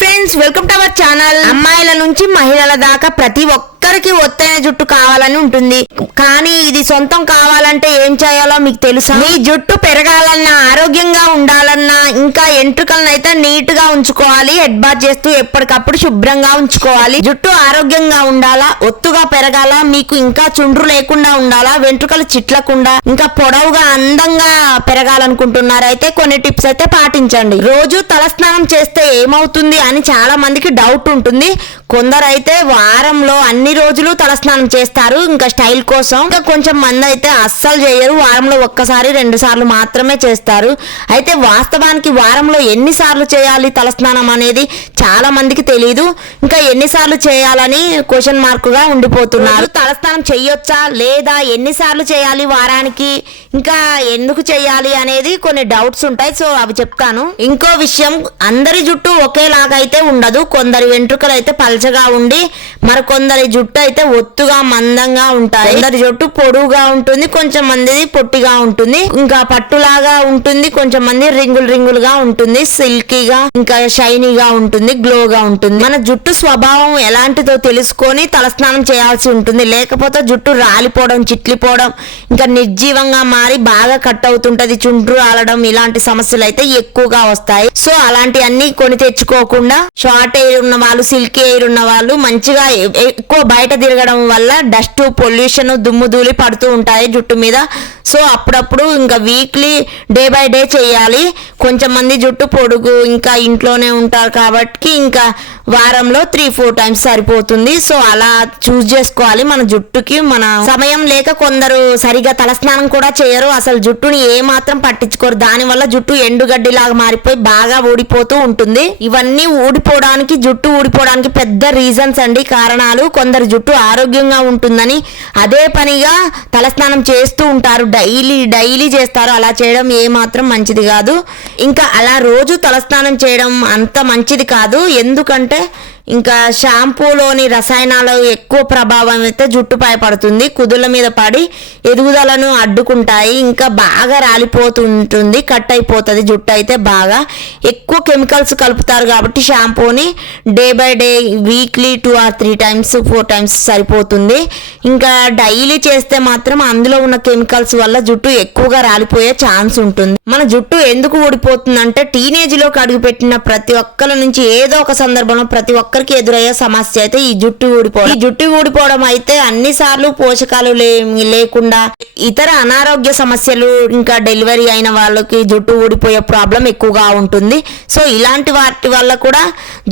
Friends, welcome to our channel. అమ్మాయిల నుంచి మహిళల దాకా ప్రతి ఒక్కరికి ఒత్తైన జుట్టు కావాలని ఉంటుంది. కానీ ఇది సొంతం కావాలంటే ఏం చేయాలో మీకు తెలుసా? మీ జుట్టు పెరగాలన్నా, ఆరోగ్యంగా ఉండాలన్నా, ఇంకా ఎంట్రుకలను అయితే నీట్ గా ఉంచుకోవాలి. హెడ్ బాత్ చేస్తూ ఎప్పటికప్పుడు శుభ్రంగా ఉంచుకోవాలి. జుట్టు ఆరోగ్యంగా ఉండాలా, ఒత్తుగా పెరగాల, మీకు ఇంకా చుండ్రు లేకుండా ఉండాలా, వెంట్రుకలు చిట్లకుండా, ఇంకా పొడవుగా అందంగా పెరగాలనుకుంటున్నారు అయితే కొన్ని టిప్స్ అయితే పాటించండి. రోజు తలస్నానం చేస్తే ఏమవుతుంది అని చాలా మందికి డౌట్ ఉంటుంది. కొందరైతే వారంలో అన్ని రోజులు తలస్నానం చేస్తారు ఇంకా స్టైల్ కోసం. ఇంకా కొంచెం మంది అయితే అస్సలు చేయరు, వారంలో ఒక్కసారి 2 సార్లు మాత్రమే చేస్తారు. అయితే వాస్తవానికి వారంలో ఎన్నిసార్లు చేయాలి తలస్నానం అనేది చాలా మందికి తెలియదు. ఇంకా ఎన్నిసార్లు చేయాలని క్వశ్చన్ మార్క్ గా ఉండిపోతున్నారు. తలస్నానం చేయొచ్చా లేదా, ఎన్నిసార్లు చేయాలి వారానికి, ఇంకా ఎందుకు చేయాలి అనేది కొన్ని డౌట్స్ ఉంటాయి. సో అవి చెప్తాను. ఇంకో విషయం, అందరి జుట్టు ఒకేలాగా అయితే ఉండదు. కొందరి వెంట్రుకలు అయితే పల్చగా ఉండి మరికొందరి జుట్టు అయితే ఒత్తుగా మందంగా ఉంటాయి. కొందరి జుట్టు పొడువుగా ఉంటుంది, కొంచెం మందిది పొట్టిగా ఉంటుంది, ఇంకా పట్టులాగా ఉంటుంది, కొంచెం మంది రింగులుగా ఉంటుంది, సిల్కీగా ఇంకా షైనీగా ఉంటుంది, గ్లోగా ఉంటుంది. మన జుట్టు స్వభావం ఎలాంటిదో తెలుసుకొని తలస్నానం చేయాల్సి ఉంటుంది. లేకపోతే జుట్టు రాలిపోవడం, చిట్లిపోవడం, ఇంకా నిర్జీవంగా మారి బాగా కట్ అవుతుంటది, చుండ్రు రాలడం, ఇలాంటి సమస్యలు అయితే ఎక్కువగా వస్తాయి. సో అలాంటి అన్ని కొని తెచ్చుకోకుండా షార్ట్ హెయిర్ ఉన్న వాళ్ళు, సిల్కీ హెయిర్ ఉన్న వాళ్ళు మంచిగా ఎక్కువ బయట తిరగడం వల్ల డస్ట్, పొల్యూషన్, దుమ్ము ధూళి పడుతూ ఉంటాయి జుట్టు మీద. సో అప్పుడప్పుడు ఇంకా వీక్లీ డే బై డే చేయాలి. కొంచెం మంది జుట్టు పొడుగు ఇంకా ఇంట్లోనే ఉంటారు కాబట్టి ఇంకా వారంలో 3-4 టైమ్స్ సరిపోతుంది. సో అలా చూస్ చేసుకోవాలి మన జుట్టుకి. మన సమయం లేక కొందరు సరిగా తలస్నానం కూడా చేయరు, అసలు జుట్టుని ఏ మాత్రం పట్టించుకోరు. దానివల్ల జుట్టు ఎండుగడ్డి లాగా మారిపోయి బాగా ఊడిపోతూ ఉంటుంది. ఇవన్నీ ఊడిపోవడానికి, జుట్టు ఊడిపోవడానికి పెద్ద రీజన్స్ అండి, కారణాలు. కొందరు జుట్టు ఆరోగ్యంగా ఉంటుందని అదే పనిగా తలస్నానం చేస్తూ ఉంటారు, డైలీ చేస్తారు. అలా చేయడం ఏ మాత్రం మంచిది కాదు. ఇంకా అలా రోజు తలస్నానం చేయడం అంత మంచిది కాదు. ఎందుకంటే ఇంకా షాంపూలోని రసాయనాలు ఎక్కువ ప్రభావం అయితే జుట్టుపై పడుతుంది, కుదుళ్ళ మీద పడి ఎదుగుదలను అడ్డుకుంటాయి, ఇంకా బాగా రాలిపోతుంటుంది, కట్ అయిపోతుంది జుట్టు. అయితే బాగా ఎక్కువ కెమికల్స్ కలుపుతారు కాబట్టి షాంపూని day by day, weekly 2 or 3 times 4 times సరిపోతుంది. ఇంకా డైలీ చేస్తే మాత్రం అందులో ఉన్న కెమికల్స్ వల్ల జుట్టు ఎక్కువగా రాలిపోయే ఛాన్స్ ఉంటుంది. మన జుట్టు ఎందుకు ఊడిపోతుందంటే టీనేజ్లోకి అడుగుపెట్టిన ప్రతి ఒక్కరి నుంచి ఏదో ఒక సందర్భంలో ప్రతి ఒక్కరికి ఎదురయ్యే సమస్య అయితే ఈ జుట్టు ఊడిపోవడం. ఈ జుట్టు ఊడిపోవడం అయితే అన్ని సార్లు పోషకాలు లేకుండా ఇతర అనారోగ్య సమస్యలు, ఇంకా డెలివరీ అయిన వాళ్ళకి జుట్టు ఊడిపోయే ప్రాబ్లం ఎక్కువగా ఉంటుంది. సో ఇలాంటి వాటి వల్ల కూడా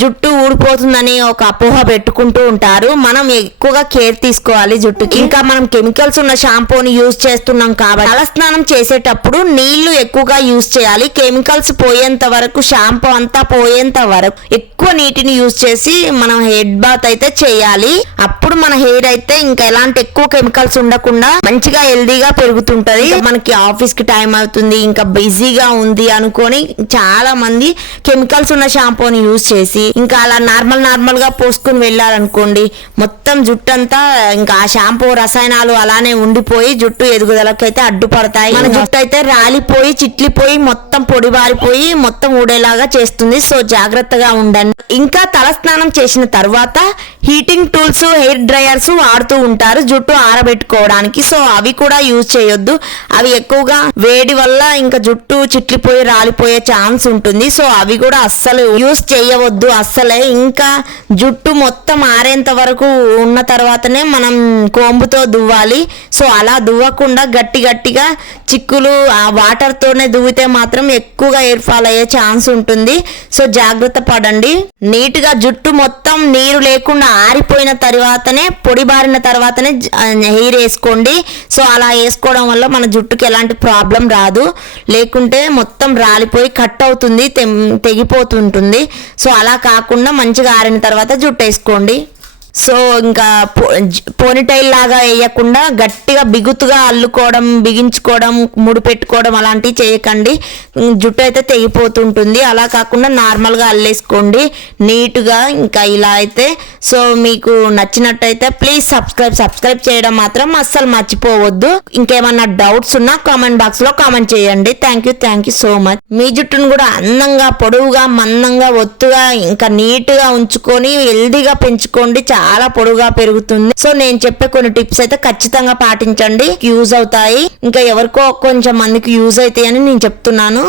జుట్టు ఊడిపోతుందని ఒక అపోహ పెట్టుకుంటూ ఉంటారు. మనం ఎక్కువగా కేర్ తీసుకోవాలి జుట్టుకి. ఇంకా మనం కెమికల్స్ ఉన్న షాంపూని యూజ్ చేస్తున్నాం కాబట్టి తలస్నానం చేసేటప్పుడు నీళ్లు ఎక్కువగా యూజ్ చేయాలి. కెమికల్స్ పోయేంత వరకు, షాంపూ అంతా పోయేంత వరకు ఎక్కువ నీటిని యూజ్ చేసి మనం హెడ్ బాత్ అయితే చేయాలి. అప్పుడు మన హెయిర్ అయితే ఇంకా ఎలాంటి ఎక్కువ కెమికల్స్ ఉండకుండా మంచిగా హెల్దీగా పెరుగుతుంటది. మనకి ఆఫీస్ కి టైం అవుతుంది, ఇంకా బిజీగా ఉంది అనుకొని చాలా మంది కెమికల్స్ ఉన్న షాంపూని యూజ్ చేసి ఇంకా అలా నార్మల్ గా పోసుకుని వెళ్ళారనుకోండి, మొత్తం జుట్టు అంతా ఇంకా ఆ షాంపూ రసాయనాలు అలానే ఉండిపోయి జుట్టు ఎదుగుదలకు అయితే అడ్డుపడతాయి. మన జుట్టు అయితే రాలిపోయి, చిట్లిపోయి, మొత్తం పొడిబారిపోయి మొత్తం ఊడేలాగా చేస్తుంది. సో జాగ్రత్తగా ఉండండి. ఇంకా తలస్నానం చేసిన తర్వాత హీటింగ్ టూల్స్, హెయిర్ డ్రైయర్స్ వాడుతూ ఉంటారు జుట్టు ఆరబెట్టుకోవడానికి. సో అవి కూడా యూజ్ చేయొద్దు. అవి ఎక్కువగా వేడి వల్ల ఇంకా జుట్టు చిట్లిపోయి రాలిపోయే ఛాన్స్ ఉంటుంది. సో అవి కూడా అస్సలు యూజ్ చేయవద్దు అస్సలే. ఇంకా జుట్టు మొత్తం ఆరేంత వరకు ఉన్న తర్వాతనే మనం కోంబుతో దువ్వాలి. సో అలా దువ్వకుండా గట్టిగా చిక్కులు ఆ వాటర్ తోనే దువ్వితే మాత్రం ఎక్కువగా హెయిర్ ఫాల్ అయ్యే ఛాన్స్ ఉంటుంది. సో జాగ్రత్త పడండి. నీట్ గా జుట్టు మొత్తం నీరు లేకుండా ఆరిపోయిన తర్వాతనే, పొడి బారిన తర్వాతనే హెయిర్ వేసుకోండి. సో అలా వేసుకోవడం వల్ల మన జుట్టుకి ఎలాంటి ప్రాబ్లం రాదు. లేకుంటే మొత్తం రాలిపోయి కట్ అవుతుంది, తెగిపోతుంటుంది. సో అలా కాకుండా మంచిగా ఆరిన తర్వాత జుట్టు వేసుకోండి. సో ఇంకా పోనీటైల్ లాగా వేయకుండా గట్టిగా బిగుతుగా అల్లుకోవడం, బిగించుకోవడం, ముడి పెట్టుకోవడం అలాంటివి చేయకండి. జుట్టు అయితే తెగిపోతుంటుంది. అలా కాకుండా నార్మల్గా అల్లేసుకోండి నీట్గా. ఇంకా ఇలా అయితే సో మీకు నచ్చినట్టయితే ప్లీజ్ సబ్స్క్రైబ్ చేయడం మాత్రం అస్సలు మర్చిపోవద్దు. ఇంకేమన్నా డౌట్స్ ఉన్నా కామెంట్ బాక్స్ లో కామెంట్ చేయండి. Thank you so much. మీ జుట్టును కూడా అందంగా, పొడవుగా, మందంగా, ఒత్తుగా, ఇంకా నీట్ గా ఉంచుకొని హెల్దీగా పెంచుకోండి. చాలా పొడవుగా పెరుగుతుంది. సో నేను చెప్పే కొన్ని టిప్స్ అయితే ఖచ్చితంగా పాటించండి, యూజ్ అవుతాయి. ఇంకా ఎవరికో కొంచెం మందికి యూజ్ అవుతాయి అని నేను చెప్తున్నాను.